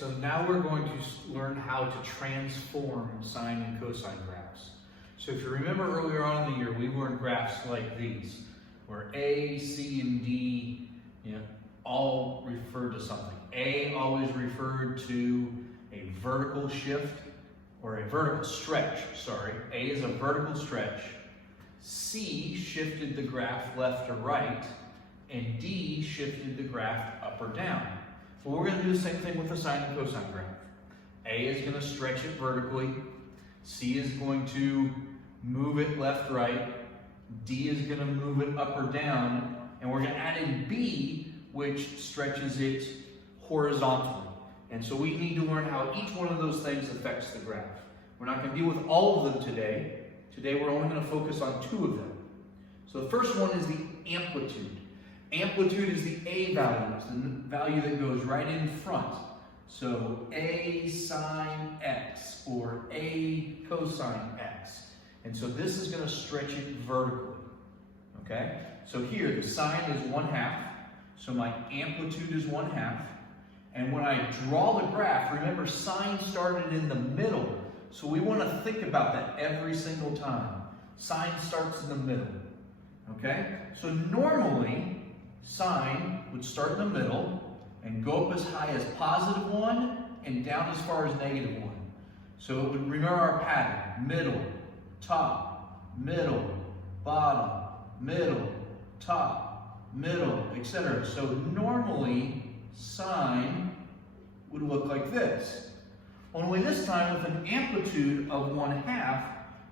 So now we're going to learn how to transform sine and cosine graphs. So if you remember earlier on in the year, we learned graphs like these, where A, C, and D, all referred to something. A always referred to a vertical shift, or a vertical stretch, sorry. A is a vertical stretch. C shifted the graph left or right, and D shifted the graph up or down. Well, we're going to do the same thing with the sine and cosine graph. A is going to stretch it vertically. C is going to move it left, right. D is going to move it up or down. And we're going to add in B, which stretches it horizontally. And so we need to learn how each one of those things affects the graph. We're not going to deal with all of them today. Today we're only going to focus on two of them. So the first one is the amplitude. Amplitude is the A value. It's the value that goes right in front. So A sine X or A cosine X. And so this is going to stretch it vertically. Okay? So here the sine is 1/2. So my amplitude is 1/2. And when I draw the graph, remember sine started in the middle. So we want to think about that every single time. Sine starts in the middle. Okay? So normally, sine would start in the middle and go up as high as +1 and down as far as -1. So it would remember our pattern: middle, top, middle, bottom, middle, top, middle, etc. So normally sine would look like this. Only this time with an amplitude of 1/2,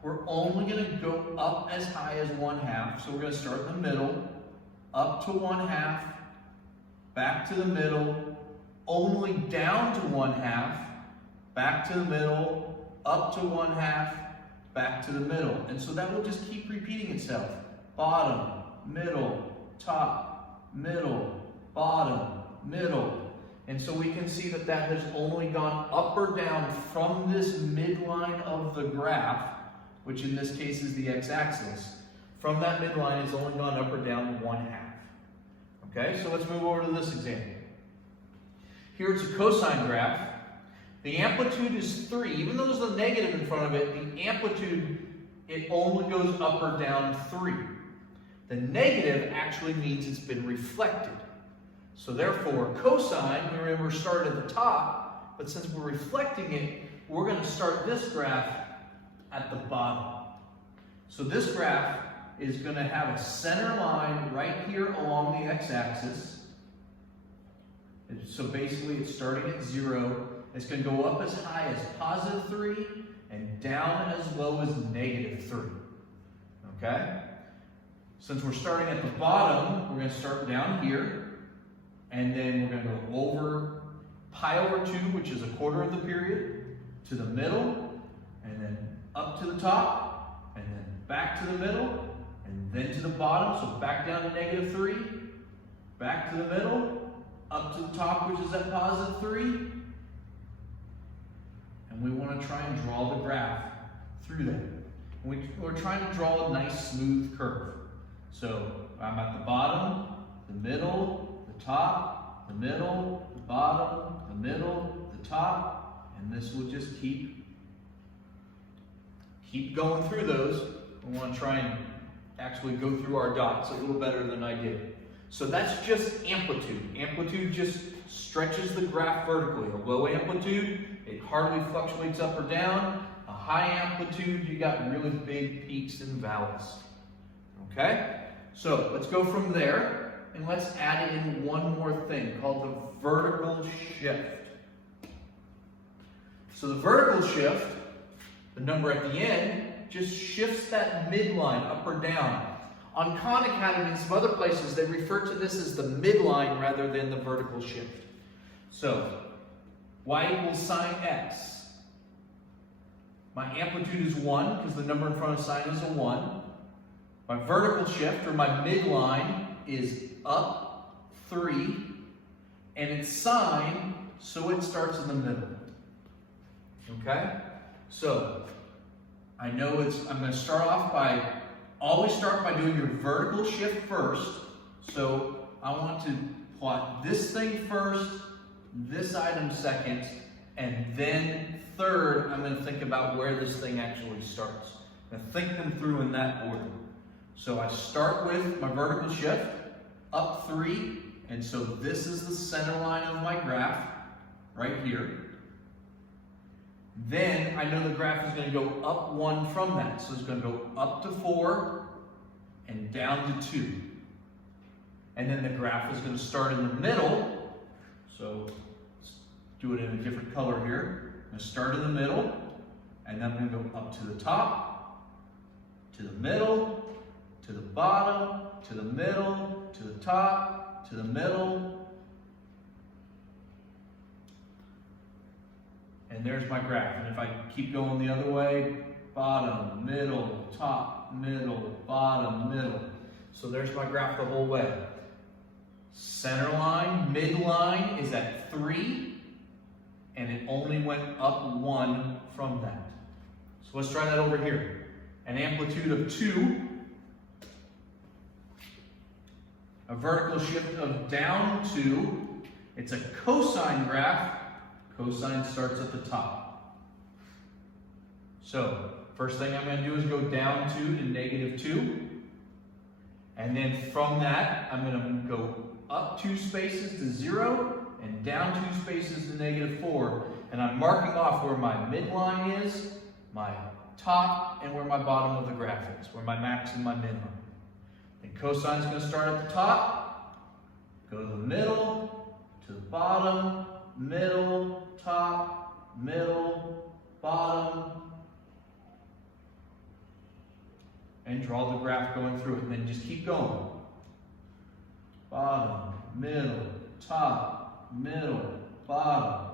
we're only going to go up as high as 1/2. So we're going to start in the middle, up to 1/2, back to the middle, only down to 1/2, back to the middle, up to 1/2, back to the middle. And so that will just keep repeating itself. Bottom, middle, top, middle, bottom, middle. And so we can see that that has only gone up or down from this midline of the graph, which in this case is the x-axis. From that midline, it's only gone up or down 1/2. Okay, so let's move over to this example. Here it's a cosine graph. The amplitude is 3. Even though there's a negative in front of it, the amplitude, it only goes up or down 3. The negative actually means it's been reflected. So therefore, cosine, we remember, started at the top, but since we're reflecting it, we're going to start this graph at the bottom. So this graph is going to have a center line right here along the x-axis. So basically it's starting at 0. It's going to go up as high as +3 and down as low as -3. Okay? Since we're starting at the bottom, we're going to start down here. And then we're going to go over pi/2, which is 1/4 of the period, to the middle, and then up to the top, and then back to the middle, and then to the bottom, so back down to -3, back to the middle, up to the top, which is at +3. And we want to try and draw the graph through that. We're trying to draw a nice smooth curve. So I'm at the bottom, the middle, the top, the middle, the bottom, the middle, the top, and this will just keep going through those. We want to try and actually go through our dots a little better than I did. So that's just amplitude. Amplitude just stretches the graph vertically. A low amplitude, it hardly fluctuates up or down. A high amplitude, you got really big peaks and valleys. Okay? So let's go from there. And let's add in one more thing called the vertical shift. So the vertical shift, the number at the end, just shifts that midline up or down. On Khan Academy and some other places, they refer to this as the midline rather than the vertical shift. So y = sine x. My amplitude is 1 because the number in front of sine is a 1. My vertical shift, or my midline, is up 3, and it's sine, so it starts in the middle. Okay? So I know I'm going to start off by, always start by doing your vertical shift first. So I want to plot this thing first, this item second, and then third, I'm going to think about where this thing actually starts. I'm going to think them through in that order. So I start with my vertical shift, up 3, and so this is the center line of my graph, right here. Then I know the graph is going to go up 1 from that, so it's going to go up to 4 and down to 2. And then the graph is going to start in the middle, so let's do it in a different color here. I'm going to start in the middle, and then I'm going to go up to the top, to the middle, to the bottom, to the middle, to the top, to the middle. And there's my graph. And if I keep going the other way, bottom, middle, top, middle, bottom, middle. So there's my graph the whole way. Center line, midline is at 3, and it only went up 1 from that. So let's try that over here. An amplitude of 2, a vertical shift of down 2. It's a cosine graph. Cosine starts at the top. So first thing I'm going to do is go down 2 to negative 2. And then from that, I'm going to go up 2 spaces to 0 and down 2 spaces to negative 4. And I'm marking off where my midline is, my top, and where my bottom of the graph is, where my max and my minimum. And cosine is going to start at the top, go to the middle, to the bottom, middle, top, middle, bottom, and draw the graph going through it, and then just keep going. Bottom, middle, top, middle, bottom,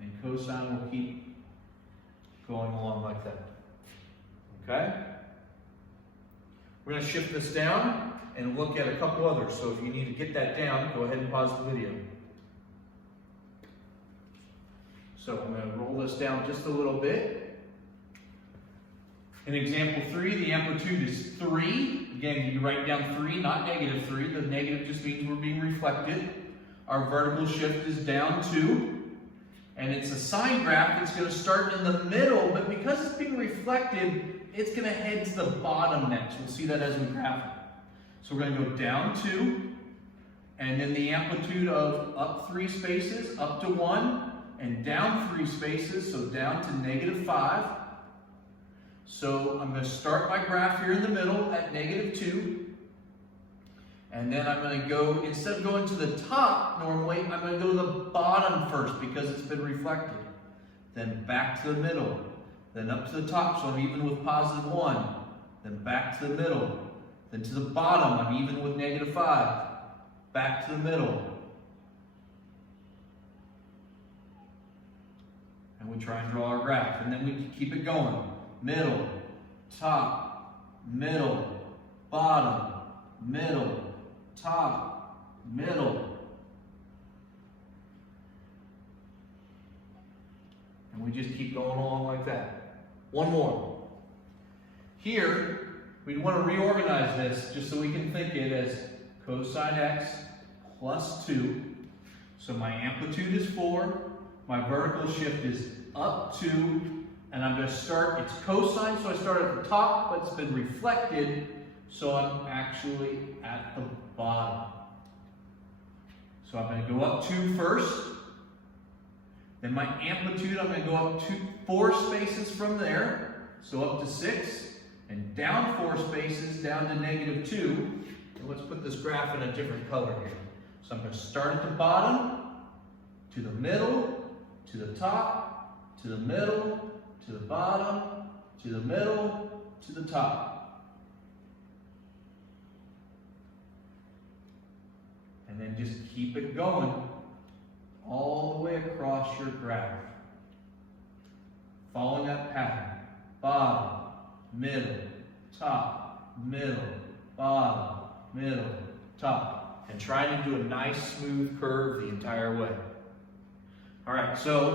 and cosine will keep going along like that. Okay? We're going to shift this down and look at a couple others. So if you need to get that down, go ahead and pause the video. So I'm going to roll this down just a little bit. In example 3, the amplitude is 3. Again, you write down 3, not negative 3. The negative just means we're being reflected. Our vertical shift is down 2. And it's a sine graph that's going to start in the middle, but because it's being reflected, it's going to head to the bottom next. We'll see that as we graph it. So we're going to go down 2, and then the amplitude of up 3 spaces, up to 1, and down 3 spaces, so down to negative 5. So I'm going to start my graph here in the middle at negative 2. And then I'm going to go, instead of going to the top normally, I'm going to go to the bottom first because it's been reflected. Then back to the middle. Then up to the top, so I'm even with positive 1. Then back to the middle. Then to the bottom, I'm even with negative 5. Back to the middle. And we try and draw our graph. And then we keep it going. Middle, top, middle, bottom, middle, top, middle. And we just keep going along like that. One more. Here, we want to reorganize this just so we can think it as cosine x plus 2. So my amplitude is 4. My vertical shift is up 2. And I'm going to start, it's cosine, so I start at the top, but it's been reflected, so I'm actually at the bottom. So I'm going to go up 2 first. Then my amplitude, I'm going to go up 4 spaces from there, so up to 6, and down 4 spaces, down to negative 2. And let's put this graph in a different color here. So I'm going to start at the bottom, to the middle, to the top, to the middle, to the bottom, to the middle, to the top. And then just keep it going all the way across your graph. Following that pattern. Bottom, middle, top, middle, bottom, middle, top. And try to do a nice smooth curve the entire way. All right, so